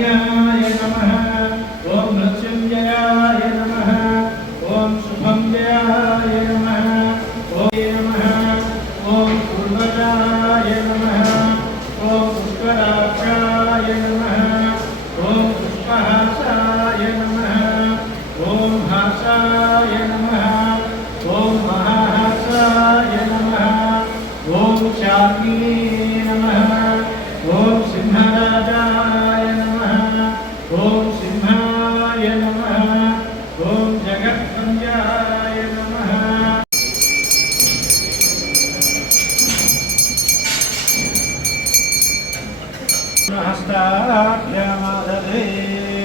हिरण्याय नमः ओम मृत्युंजयाय नमः ओम शुभंजयाय नमः ओम पूर्वजाय नमः ओम पुष्कराक्षाय नमः ओम पुष्पहासाय नमः ओम हासाय नमः ओम महाहासाय नमः ओम शाकिनी नमः ओम सिंहराजाय नमः ओम सिंहाय नमः ओम जगत्पंजाय नमः हस्ताभ्यामादधे